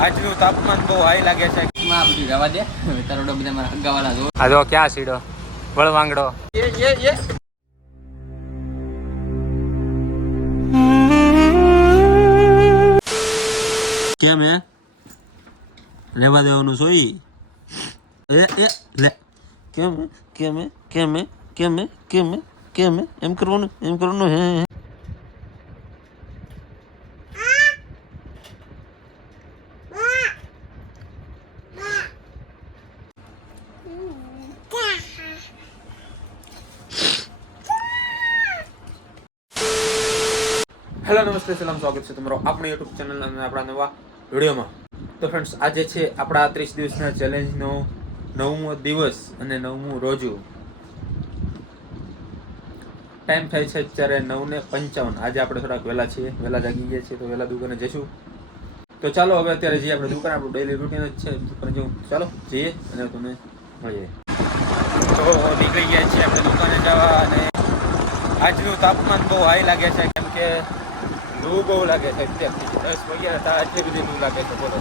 આજનું તાપમાન બહુ હાઈ લાગે છે. માં બધું રહેવા દે. તારોડો બધા મારા હગાવાલા જો. આ જો ક્યાં સીડો? વળવાંગડો એ એ એ. કેમ હે? લેવા દેવાનું જોઈ એ એ લે. કેમ કેમ કેમ કેમ કેમ કેમ એમ કરવાનું એમ કરવાનું હે. હેલો, નમસ્તે, સલામ, સ્વાગત છે તમારો આપણા યુટ્યુબ ચેનલ અને આપણા નવા વિડીયોમાં. તો ફ્રેન્ડ્સ આજે છે આપણા ત્રીસ દિવસના ચેલેન્જનો નવમો દિવસ અને નવમું રોજુ. ટાઈમ થાય છે અત્યારે નવ ને પંચાવન. આજે આપણે થોડાક વહેલા છીએ, વહેલા જાગી ગયા છીએ, તો વહેલા દુકાને જઈશું. તો ચાલો, હવે અત્યારે જઈએ આપણે દુકાન. આપણું ડેલી રૂટીન જ છે. દુકાન જવું. ચાલો, જઈએ અને તમને મળીએ. તો નીકળી ગયા છીએ આપણે દુકાને જવા અને આજનું તાપમાન બહુ હાઈ લાગે છે. કે લૂ બહુ લાગે છે અત્યારથી. દસ વાગ્યા હતા, આટલી બધી લૂ લાગે છે બોલો.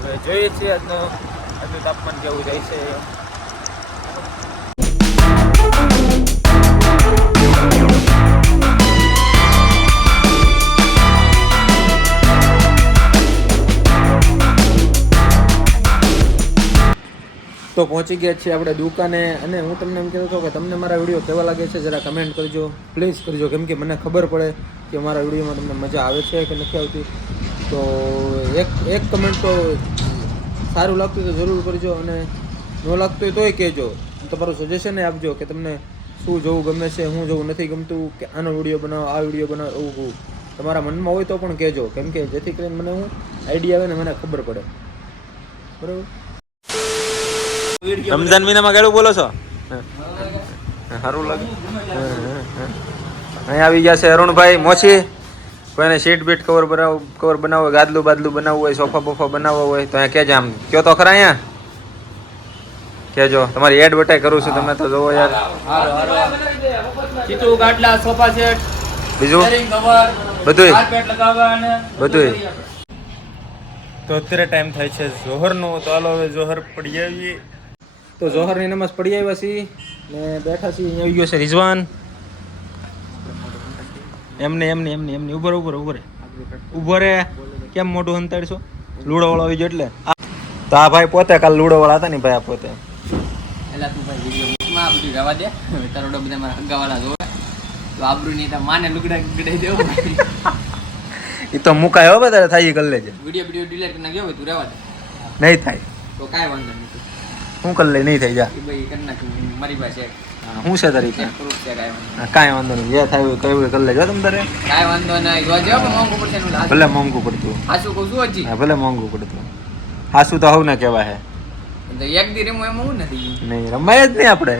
હવે જોઈએ છીએ આજનો, આજનું તાપમાન કેવું જાય છે. તો પહોંચી ગયા છીએ આપણે દુકાને અને હું તમને એમ કહેતો હતો કે તમને મારા વીડિયો કેવા લાગે છે જરા કમેન્ટ કરજો પ્લીઝ કરજો. કેમ કે મને ખબર પડે કે મારા વિડીયોમાં તમને મજા આવે છે કે નથી આવતી. તો એક એક કમેન્ટ તો સારું લાગતું તો જરૂર કરજો અને ન લાગતું હોય તોય કહેજો. તમારું સજેશન આપજો કે તમને શું જોવું ગમે છે, હું જોવું નથી ગમતું, કે આનો વીડિયો બનાવો, આ વીડિયો બનાવો, એવું કહું તમારા મનમાં હોય તો પણ કહેજો. કેમ કે જેથી કરીને મને હું આઈડિયા આવે ને મને ખબર પડે. બરાબર? રમઝાન મહિનામાં કેળું બોલો છો? સારું લાગે. અહીંયા આવી ગયા છે અરુણભાઈ મોછી કોઈને સીટ બીટ કવર બનાવ કવર બનાવવું હોય ગાદલું બાદલું બનાવવું હોય સોફા બોફા બનાવવો હોય તો અહીંયા કેજો આમ. કયો તો ખરા અહીંયા? કેજો તમારી એડ બટાઈ કરું છું તમે તો જોવો યાર. ગાટલા સોફા સેટ બીજું? બધું બધુંય? તો અત્યારે ટાઈમ થાય છે જોહરનો તો હાલો હવે જોહર પડી આવીએ. તો જોહરની નમાઝ પડી આવ્યા છીએ ને બેઠા છીએ અહીંયા આવી ગયો છે રિઝવાન. એમને એમને એમને એમને ઉભર ઉભર ઉભર. ઊભો રે કેમ મોઢું હંતાડશો? લૂડો વાળો આવી ગયો એટલે. તો આ ભાઈ પોતે કાલ લૂડો વાળા હતા ને ભાઈ આ પોતે. એલા તું ભાઈ વીડિયો બધું રહેવા દે. તારોડો બધા મારા હગાવાલા જો તો આબરૂ નહીં તો માને લુગડા ગડાઈ દેવો એ તો મુકાય હો બધા થાય કરી લેજે વીડિયો વીડિયો ડિલીટ કરી નાખ્યો તું રહેવા દે. નહીં થાય. તો કાંઈ વાંધો નહીં. શું કરી લે નહીં થઈ જા. મારી પાસે હું છે તારી એક proof છે કાંઈ વાંધો હા, નહીં. જે થાય કયું કરી લેજો તમે તારે. કાંઈ વાંધો નહીં. ભલે મોંઘું પડતું હાચું કહું છું હજી. ભલે મોંઘું પડતું હાસુ તો હવ ને કહેવાય હે. એક દી રમવું એમ હું નથી. નહીં રમાય જ નહીં આપણે.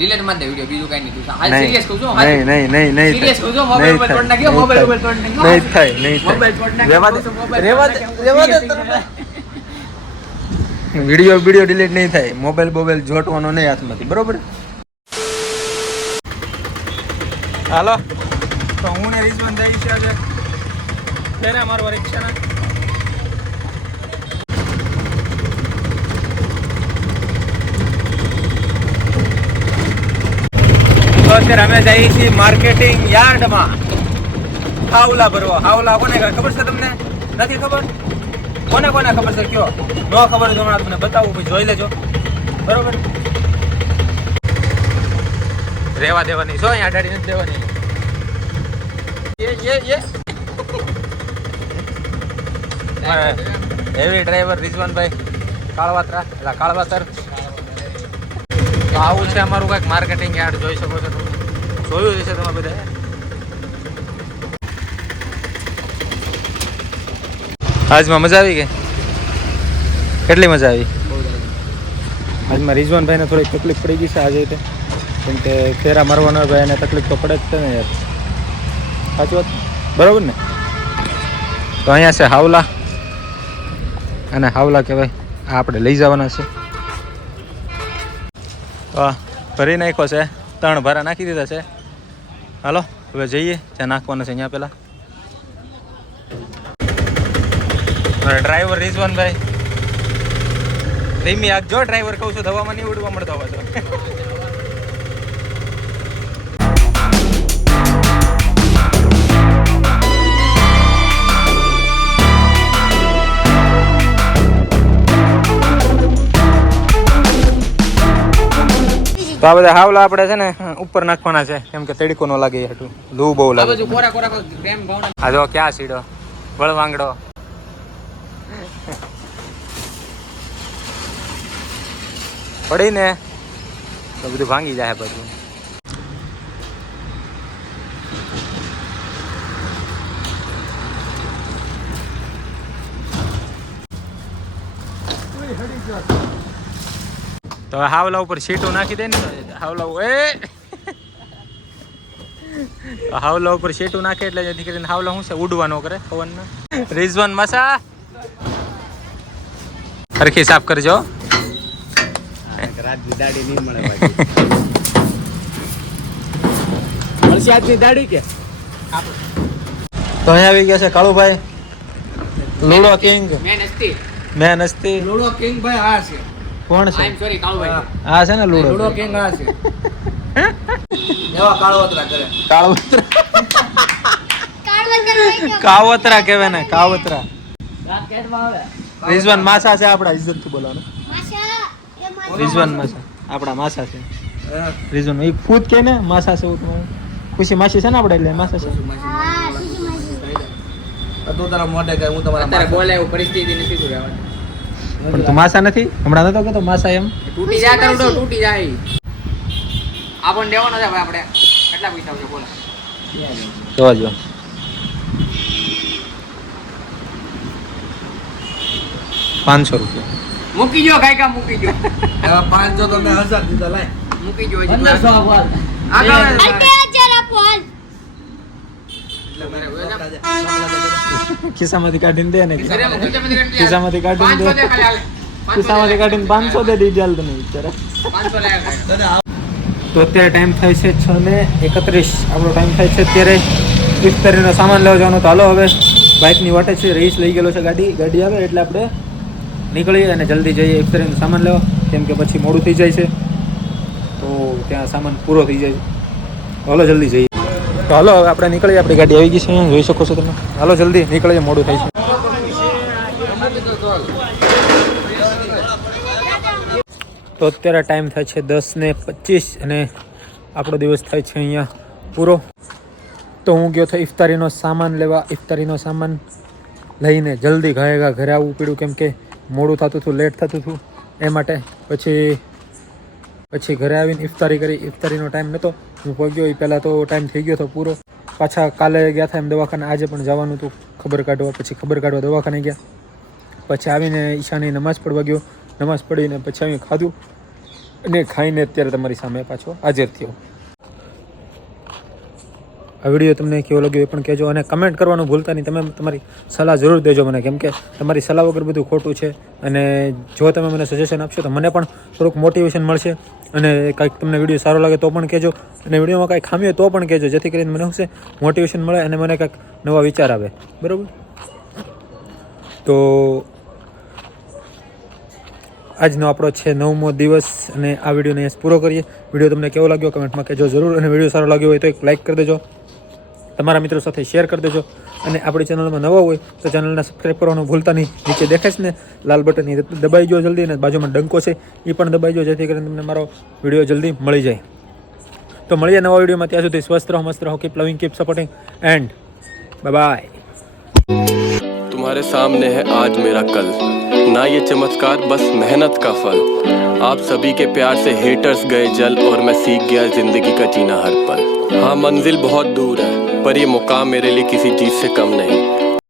ડિલેટમાં દે વીડિયો બીજું કઈ નહીં તું હાલ નહીં સિરિયસ કહું છું નહીં નહીં નહીં નહીં Serious કહું છું, mobile નહીં તોડ નાખ્યો, નહીં mobile તોડ નાખ્યો. નહીં થાય નહીં થાય. રેવા દે રેવા દે રેવા દે Serious વીડિયો વીડિયો ડિલીટ નહીં થાય. મોબાઈલ બોબાઈલ જોટવાનો નહીં હાથમાંથી. બરોબર? હાલો. તો હું ને રિઝવાન થઈ છે આજે. ફેરા મારવા રિક્ષાના તો અત્યારે અમે જઈએ છીએ માર્કેટિંગ યાર્ડમાં. હાવલા ભરવા. હાવલા કોને? ખબર છે તમને? નથી ખબર? કોને કોને ખબર છે? કયો? ન ખબર હોય તો હમણાં તમને બતાવું ભાઈ જોઈ લેજો. બરોબર? રેવા દેવાની છો અહીંયા અડાડી નથી દેવાની. એ એ એ. હેવી ડ્રાઈવર રિઝવાનભાઈ કાળવાત્રા એટલે કાળવાતર. તો આવું છે અમારું કંઈક માર્કેટિંગ યાર્ડ જોઈ શકો છો તમે. જોયું હશે તમે બધા આજમાં મજા આવી ગઈ કેટલી મજા આવી? આજમાં રિઝવાનભાઈને થોડીક તકલીફ પડી ગઈ છે આજે રીતે કેમ કે ફેરા મારવાનો ભાઈ, એને તકલીફ તો પડે જ છે ને યાર. સાચી વાત? બરાબર ને? તો અહીંયા છે હાવલા. અને હાવલા કહેવાય, આ આપણે લઈ જવાના છે. તો ભરી નાખ્યો છે. ત્રણ ભારા નાખી દીધા છે. હાલો, હવે જઈએ. જ્યાં નાખવાના છે અહીંયા પહેલાં. અમારા ડ્રાઈવર રિઝવાનભાઈ. ધીમી આગ જો ડ્રાઈવર કહું છું દવામાં નહીં ઉડવા મળતો હોય તો. આ બધા હાવલા આપણે છે ને ઉપર નાખવાના છે. કેમ કે તડકો ન લાગે હાટું. લૂ બહુ લાગે. આ જો ક્યાં સીડો? વળવાંગડો. પડી ને તો બધું ભાંગી જાય બધું. તો હાવલા ઉપર સીટો નાખી દે ને હાવલા એ! હાવલા ઉપર શેટું નાખે એટલે જેથી કરીને હાવલા શું છે? ઉડવાનો કરે, પવનના. રિઝવાન મસા! સરખી સાફ કરજો. દાડી નહીં મળે મળશે આજની દાડી કે? તો અહીંયા આવી ગયા છે કાળુભાઈ. Ludo King. મેન હસ્તી મેન હસ્તી લુડો કિંગ ભાઈ આ છે. કોણ આઈ એમ છે સોરી કાળુભાઈ આ છે ને લુડો લુડો કિંગ. આ છે. એવા કાળવતરા કરે. કાળવતરા. કાવતરા કહેવાય ને કાવતરા. રાત કેટમાં આવે? રિઝવાન માસા છે આપણા ઇજ્જતથી બોલવાનું. રિઝવાન માસા. આપણા માસા છે. રિઝવાન એ ફૂદ કે ને માસા છે એવું ખુશી માસી છે ને આપણે એટલે માસા છે. તો તારા મોઢે કઈ હું તમારા અત્યારે બોલે એવું પરિસ્થિતિ નથી શું રહેવાની. પણ તું માસા નથી? હમણાં નતો કહેતો માસા એમ. તૂટી જાય તારું તો તૂટી જાય. આપણને દેવાનો છે ભાઈ આપણે. કેટલા પૈસા છે બોલ. જોવા જો. પાંચસો રૂપિયા. મૂકી જો કાંઈ કામ મૂકી જો પાંચસો તમે હજાર દીધા લાય. મૂકી જો પંદરસો ખિસ્સામાંથી કાઢીને દે ને. ખિસ્સામાંથી કાઢીને દે. ખિસ્સામાંથી કાઢીને પાંચસો દે હાલ તને આ તો અત્યારે ટાઈમ થાય છે છ ને એકત્રીસ. આપણો ટાઈમ થાય છે અત્યારે ઇફતારીનો સામાન લેવા જવાનો તો હાલો હવે. બાઇકની વાટે છે રહીશ લઈ ગયેલો છે ગાડી. ગાડી આવે એટલે આપણે નીકળીએ અને જલ્દી જઈએ ઇફતારીનો સામાન લેવા. કેમ કે પછી મોડું થઈ જાય છે. તો ત્યાં સામાન પૂરો થઈ જાય છે. હલો, જલ્દી જઈએ. તો હલો, હવે આપણે નીકળીએ. આપણી ગાડી આવી ગઈ છે અહીંયા. જોઈ શકો છો તમે. હાલો, જલ્દી નીકળીએ. મોડું થાય છે. તો અત્યારે ટાઈમ થાય છે દસ ને પચીસ અને આપણો દિવસ થાય છે અહીંયા પૂરો. તો હું ગયો હતો ઇફતારીનો સામાન લેવા. ઇફતારીનો સામાન લઈને જલ્દી ઘરે ઘરે આવવું પડ્યું. કેમ કે મોડું થતું હતું લેટ થતું હતું. એ માટે પછી પછી ઘરે આવીને ઇફતારી કરી. ઇફતારીનો ટાઈમ નહોતો હું પહોંચ્યો એ પહેલાં તો ટાઈમ થઈ ગયો હતો પૂરો. પાછા કાલે ગયા હતા એમ દવાખાને. આજે પણ જવાનું હતું. ખબર કાઢવા. પછી ખબર કાઢવા દવાખાને ગયા. પછી આવીને ઈશાની નમાઝ પડવા ગયો. નમાઝ પડીને પછી આવીને ખાધું. અને ખાઈને અત્યારે તમારી સામે પાછો હાજર થયો. આ વીડિયો તમને કેવો લાગ્યો એ પણ કહેજો અને કમેન્ટ કરવાનું ભૂલતા નહીં. તમે તમારી સલાહ જરૂર દેજો મને, કેમ કે તમારી સલાહ વગર બધું ખોટું છે અને જો તમે મને સજેશન આપશો તો મને પણ થોડુંક મોટિવેશન મળશે અને કાંઈક તમને વીડિયો સારો લાગે તો પણ કહેજો અને વિડીયોમાં કાંઈ ખામી હોય તો પણ કહેજો, જેથી કરીને મને શું મોટિવેશન મળે અને મને કાંઈક નવા વિચાર આવે. બરાબર? તો આજનો આપણો છે નવમો દિવસ અને આ વિડીયોને પૂરો કરીએ. વીડિયો તમને કેવો લાગ્યો કમેન્ટમાં કહેજો જરૂર અને વીડિયો સારો લાગ્યો હોય તો એક લાઇક કરી દેજો. તમારા મિત્રો સાથે શેર કરી દેજો અને આપણી ચેનલમાં નવા હોય તો ચેનલને સબસ્ક્રાઈબ કરવાનું ભૂલતા નહીં નીચે દેખાય છે ને લાલ બટન એ દબાઈ જો જલ્દી અને બાજુમાં ડંકો છે એ પણ દબાઈ જો જેથી કરીને તમને મારો વિડીયો જલ્દી મળી જાય તો મળીએ નવા વિડીયોમાં ત્યાં સુધી સ્વસ્થ રહો મસ્ત રહો keep loving keep supporting and bye bye तुम्हारे सामने है आज मेरा कल ना ये चमत्कार बस मेहनत का फल आप सभी के प्यार से हेटर्स गए जल और मैं सीख गया जिंदगी का जीना हर पल हाँ मंजिल बहुत दूर है पर ये मुकाम मेरे लिए किसी चीज से कम नहीं